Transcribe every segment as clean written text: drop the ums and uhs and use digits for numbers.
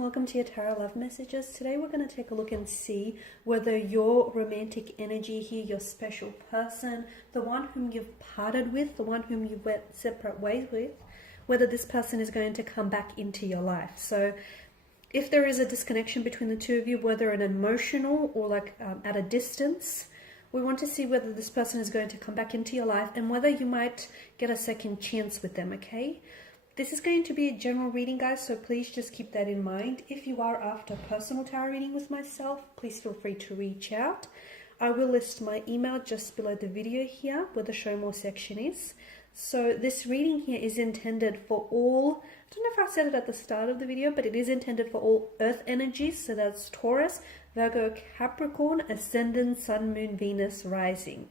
and welcome to your Tarot Love Messages. Today we're going to take a look and see whether your romantic energy here, your special person, the one whom you've parted with, the one whom you went separate ways with, whether this person is going to come back into your life. So if there is a disconnection between the two of you, whether an emotional or at a distance, we want to see whether this person is going to come back into your life and whether you might get a second chance with them, okay? This is going to be a general reading, guys, so please just keep that in mind. If you are after a personal tarot reading with myself, please feel free to reach out. I will list my email just below the video here where the show more section is. So this reading here is intended for all, I don't know if I said it at the start of the video, but it is intended for all earth energies. So that's Taurus, Virgo, Capricorn, Ascendant, Sun, Moon, Venus, Rising.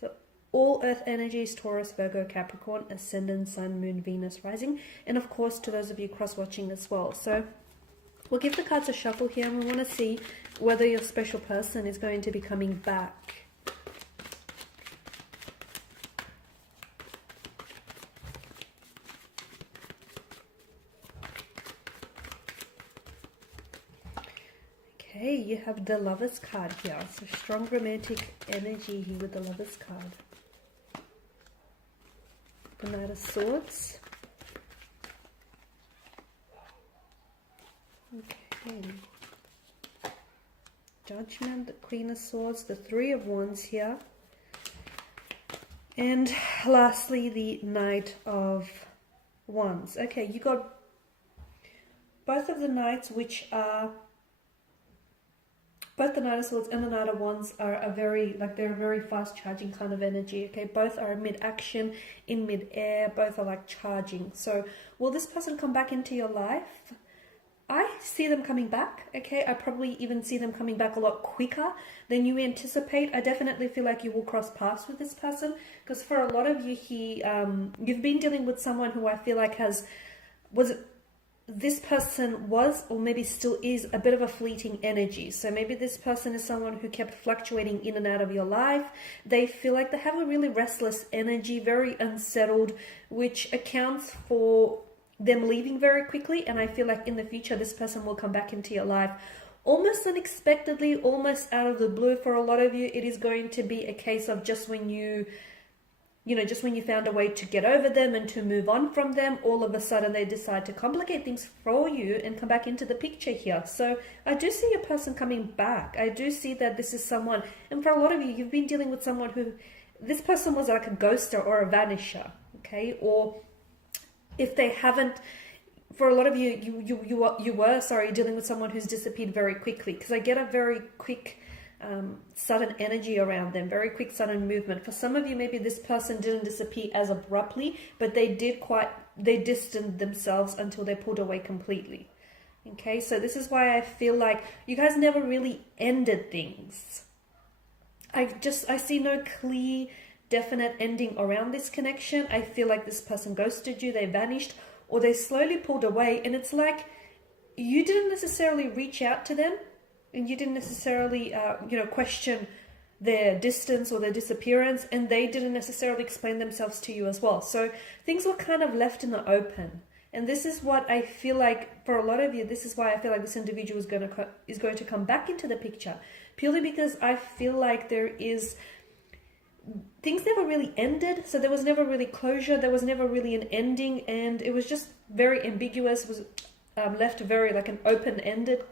So all earth energies, Taurus, Virgo, Capricorn, Ascendant, Sun, Moon, Venus, Rising. And of course to those of you cross-watching as well. So we'll give the cards a shuffle here and we want to see whether your special person is going to be coming back. Okay, you have the Lovers card here. So strong romantic energy here with the Lovers card. The Knight of Swords. Okay. Judgment, the Queen of Swords, the Three of Wands here. And lastly, the Knight of Wands. Okay, you got both of the Knights, which are both the Knight of Swords and the Knight of Wands are a very, they're a very fast charging kind of energy, okay? Both are mid-action, in mid-air, both are like charging. So will this person come back into your life? I see them coming back, okay? I probably even see them coming back a lot quicker than you anticipate. I definitely feel like you will cross paths with this person because for a lot of you here, you've been dealing with someone who I feel like this person was or maybe still is a bit of a fleeting energy. So maybe this person is someone who kept fluctuating in and out of your life. They feel like they have a really restless energy, very unsettled, which accounts for them leaving very quickly. And I feel like in the future, this person will come back into your life almost unexpectedly, almost out of the blue. For a lot of you, it is going to be a case of just when you found a way to get over them and to move on from them, all of a sudden they decide to complicate things for you and come back into the picture here. So I do see a person coming back. I do see that this is someone, and for a lot of you, you've been dealing with someone who, this person was like a ghoster or a vanisher, okay? Or if they haven't, for a lot of you, you were dealing with someone who's disappeared very quickly, because I get a very quick, sudden energy around them, very quick sudden movement. For some of you, maybe this person didn't disappear as abruptly, but they distanced themselves until they pulled away completely. Okay, so this is why I feel like you guys never really ended things. I see no clear, definite ending around this connection. I feel like this person ghosted you, they vanished, or they slowly pulled away, and it's like you didn't necessarily reach out to them. And you didn't necessarily, question their distance or their disappearance, and they didn't necessarily explain themselves to you as well. So things were kind of left in the open. And this is what I feel like for a lot of you, this is why I feel like this individual is going to come back into the picture. Purely because I feel like things never really ended. So there was never really closure. There was never really an ending. And it was just very ambiguous. It was left very like an open-ended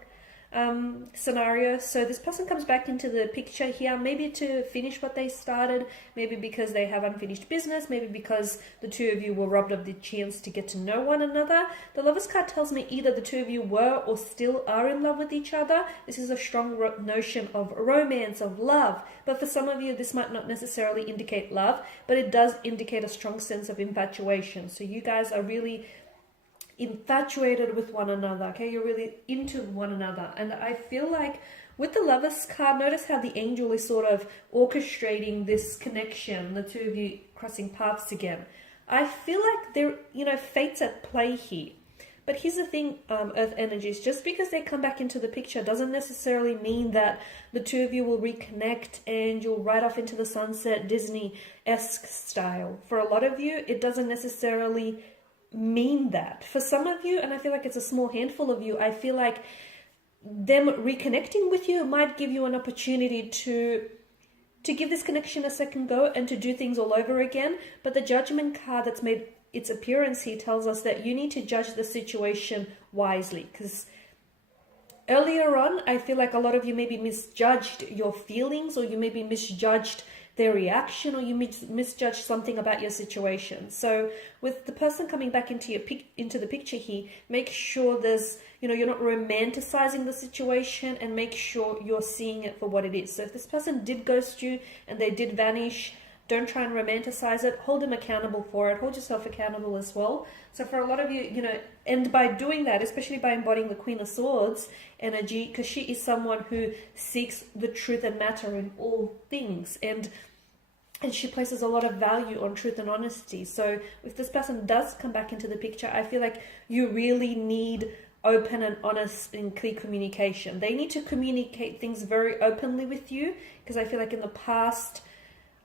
scenario. So this person comes back into the picture here, maybe to finish what they started, maybe because they have unfinished business, maybe because the two of you were robbed of the chance to get to know one another. The Lovers card tells me either the two of you were or still are in love with each other. This is a strong notion of romance, of love, but for some of you this might not necessarily indicate love, but it does indicate a strong sense of infatuation. So you guys are really infatuated with one another, okay? You're really into one another. And I feel like with the Lovers card, notice how the angel is sort of orchestrating this connection, the two of you crossing paths again. I feel like there, fate's at play here. But here's the thing, earth energies, just because they come back into the picture doesn't necessarily mean that the two of you will reconnect and you'll ride off into the sunset Disney-esque style. For a lot of you, it doesn't necessarily mean that. For some of you, and I feel like it's a small handful of you, I feel like them reconnecting with you might give you an opportunity to give this connection a second go and to do things all over again. But the Judgment card that's made its appearance here tells us that you need to judge the situation wisely, because earlier on, I feel like a lot of you maybe misjudged your feelings, or you maybe misjudged their reaction, or you misjudged something about your situation. So with the person coming back into the picture here, make sure there's, you're not romanticizing the situation, and make sure you're seeing it for what it is. So if this person did ghost you and they did vanish, don't try and romanticize it. Hold them accountable for it. Hold yourself accountable as well. So for a lot of you, and by doing that, especially by embodying the Queen of Swords energy, because she is someone who seeks the truth and matter in all things. And she places a lot of value on truth and honesty. So if this person does come back into the picture, I feel like you really need open and honest and clear communication. They need to communicate things very openly with you, because I feel like in the past,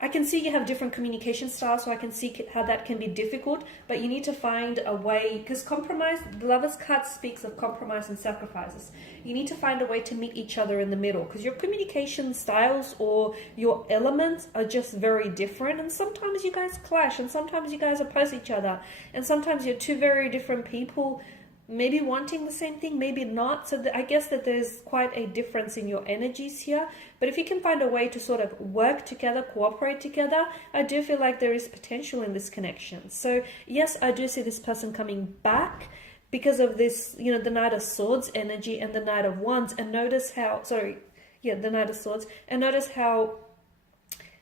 I can see you have different communication styles, so I can see how that can be difficult, but you need to find a way, because compromise, the Lover's card speaks of compromise and sacrifices. You need to find a way to meet each other in the middle, because your communication styles or your elements are just very different, and sometimes you guys clash, and sometimes you guys oppose each other, and sometimes you're two very different people, maybe wanting the same thing, maybe not. So I guess that there's quite a difference in your energies here. But if you can find a way to sort of work together, cooperate together, I do feel like there is potential in this connection. So yes, I do see this person coming back because of this, the Knight of Swords energy and the Knight of Wands. And notice how, the Knight of Swords. And notice how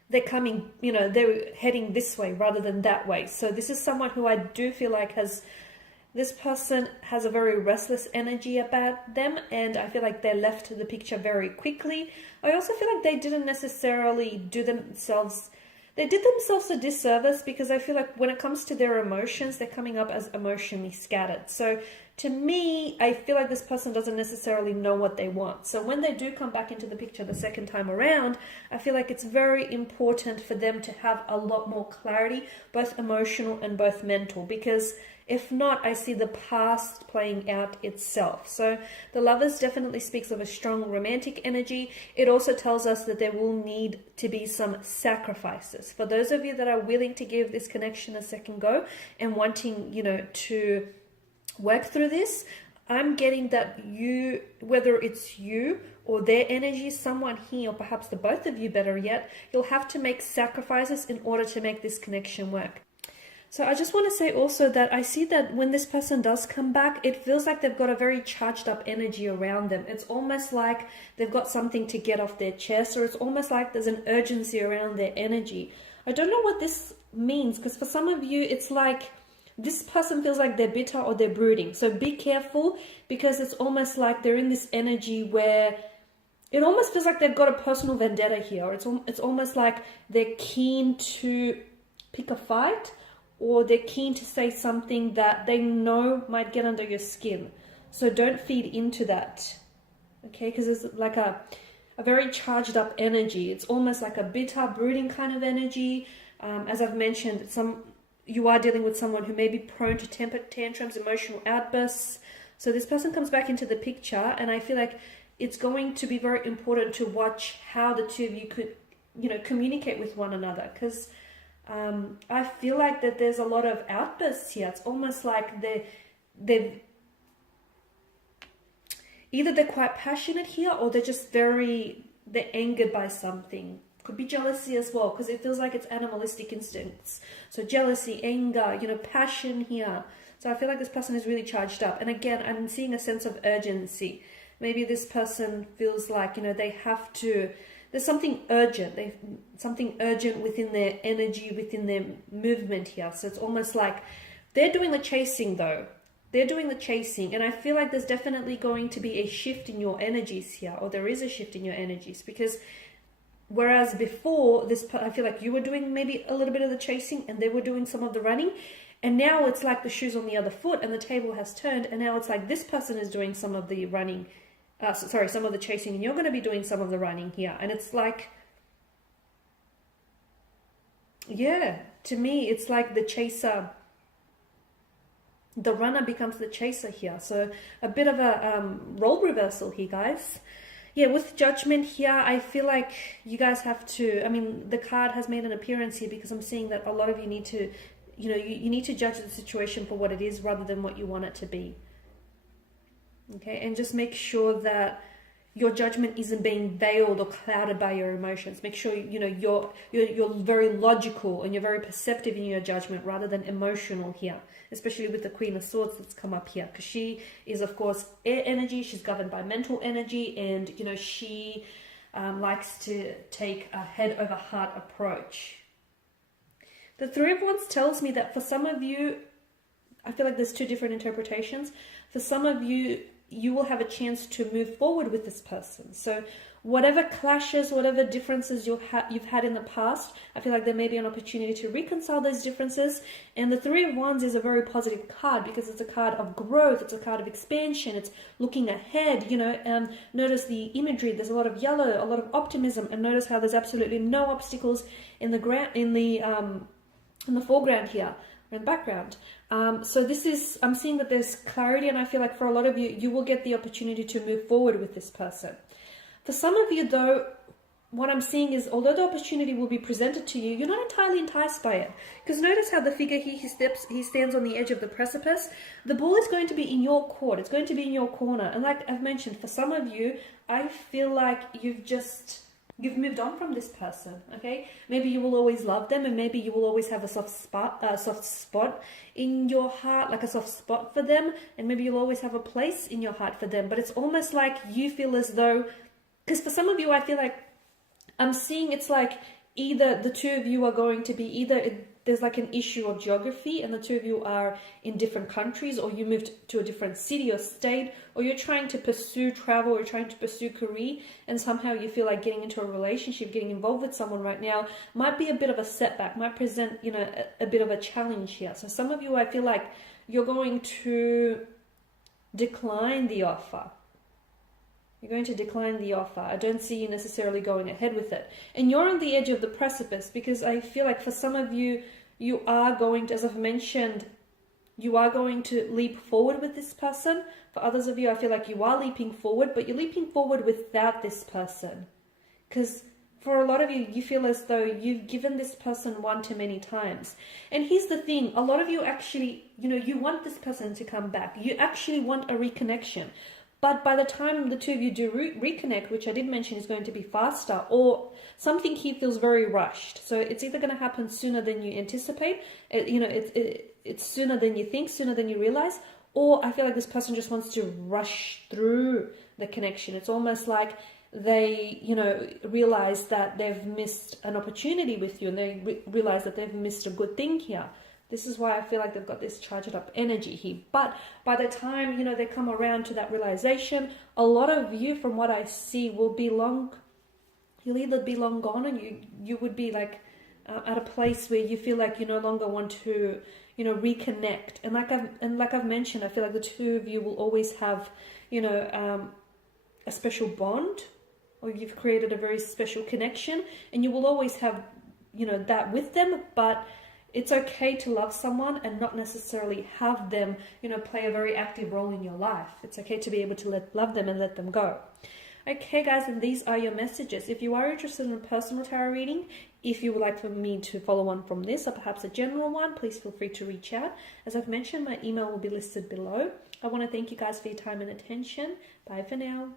they're coming, they're heading this way rather than that way. So this is someone who I do feel like this person has a very restless energy about them, and I feel like they left the picture very quickly. I also feel like they didn't necessarily they did themselves a disservice, because I feel like when it comes to their emotions, they're coming up as emotionally scattered. So to me, I feel like this person doesn't necessarily know what they want. So when they do come back into the picture the second time around, I feel like it's very important for them to have a lot more clarity, both emotional and both mental, because if not, I see the past playing out itself. So the Lovers definitely speaks of a strong romantic energy. It also tells us that there will need to be some sacrifices. For those of you that are willing to give this connection a second go and wanting, to work through this, I'm getting that you, whether it's you or their energy, someone here, or perhaps the both of you, better yet, you'll have to make sacrifices in order to make this connection work. So I just want to say also that I see that when this person does come back, it feels like they've got a very charged up energy around them. It's almost like they've got something to get off their chest, or it's almost like there's an urgency around their energy. I don't know what this means, because for some of you, it's like this person feels like they're bitter or they're brooding. So be careful, because it's almost like they're in this energy where it almost feels like they've got a personal vendetta here. It's almost like they're keen to pick a fight, or they're keen to say something that they know might get under your skin. So don't feed into that, okay? Because it's like a very charged up energy. It's almost like a bitter, brooding kind of energy. As I've mentioned, you are dealing with someone who may be prone to temper tantrums, emotional outbursts. So this person comes back into the picture, and I feel like it's going to be very important to watch how the two of you could, communicate with one another, because I feel like that there's a lot of outbursts here. It's almost like they're either they're quite passionate here, or they're just they're angered by something. Could be jealousy as well, because it feels like it's animalistic instincts. So jealousy, anger, passion here. So I feel like this person is really charged up. And again, I'm seeing a sense of urgency. Maybe this person feels like, they have to, there's something urgent. Something urgent within their energy, within their movement here. So it's almost like they're doing the chasing though. They're doing the chasing. And I feel like there's definitely going to be a shift in your energies here, or there is a shift in your energies, because whereas before I feel like you were doing maybe a little bit of the chasing and they were doing some of the running. And now it's like the shoe's on the other foot and the table has turned. And now it's like this person is doing some of the running, some of the chasing, and you're going to be doing some of the running here. And it's like, yeah, to me, it's like the chaser. the runner becomes the chaser here. So a bit of a role reversal here, guys. Yeah, with Judgment here, I feel like you guys have to, I mean, the card has made an appearance here because I'm seeing that a lot of you need to, you know, you need to judge the situation for what it is rather than what you want it to be. Okay, and just make sure that your judgment isn't being veiled or clouded by your emotions. Make sure you know you're very logical and you're very perceptive in your judgment rather than emotional here, especially with the Queen of Swords that's come up here, because she is, of course, air energy. She's governed by mental energy, and you know she likes to take a head over heart approach. The Three of Wands tells me that for some of you, I feel like there's two different interpretations. For some of you, you will have a chance to move forward with this person. So whatever clashes, whatever differences you've had in the past, I feel like there may be an opportunity to reconcile those differences. And the Three of Wands is a very positive card because it's a card of growth, it's a card of expansion, it's looking ahead, you know. Notice the imagery, there's a lot of yellow, a lot of optimism, and notice how there's absolutely no obstacles in the foreground here, or in the background. So this is, I'm seeing that there's clarity, and I feel like for a lot of you, you will get the opportunity to move forward with this person. For some of you though, what I'm seeing is, although the opportunity will be presented to you, you're not entirely enticed by it. Because notice how the figure here, he stands on the edge of the precipice. The ball is going to be in your court. It's going to be in your corner. And like I've mentioned, for some of you, I feel like you've moved on from this person, okay? Maybe you will always love them, and maybe you will always have a soft spot in your heart, like a soft spot for them, and maybe you'll always have a place in your heart for them. But it's almost like you feel as though, because for some of you, I feel like I'm seeing it's like either the two of you are going to be there's like an issue of geography and the two of you are in different countries, or you moved to a different city or state, or you're trying to pursue travel, or trying to pursue career, and somehow you feel like getting into a relationship, getting involved with someone right now might be a bit of a setback, might present, you know, a bit of a challenge here. So some of you, I feel like you're going to decline the offer. You're going to decline the offer. I don't see you necessarily going ahead with it. And you're on the edge of the precipice because I feel like for some of you, you are going to, as I've mentioned, you are going to leap forward with this person. For others of you, I feel like you are leaping forward, but you're leaping forward without this person. Because for a lot of you, you feel as though you've given this person one too many times. And here's the thing, a lot of you actually, you know, you want this person to come back. You actually want a reconnection. But by the time the two of you do reconnect, which I did mention is going to be faster, or something here feels very rushed. So it's either going to happen sooner than you anticipate, it's sooner than you think, sooner than you realize, or I feel like this person just wants to rush through the connection. It's almost like they, you know, realize that they've missed an opportunity with you, and they realize that they've missed a good thing here. This is why I feel like they've got this charged up energy here. But by the time, you know, they come around to that realization, a lot of you, from what I see, will be you'll either be long gone, and you would be like at a place where you feel like you no longer want to, you know, reconnect. And like I've mentioned, I feel like the two of you will always have, you know, a special bond, or you've created a very special connection, and you will always have, you know, that with them. But it's okay to love someone and not necessarily have them, you know, play a very active role in your life. It's okay to be able to love them and let them go. Okay, guys, and these are your messages. If you are interested in a personal tarot reading, if you would like for me to follow on from this, or perhaps a general one, please feel free to reach out. As I've mentioned, my email will be listed below. I want to thank you guys for your time and attention. Bye for now.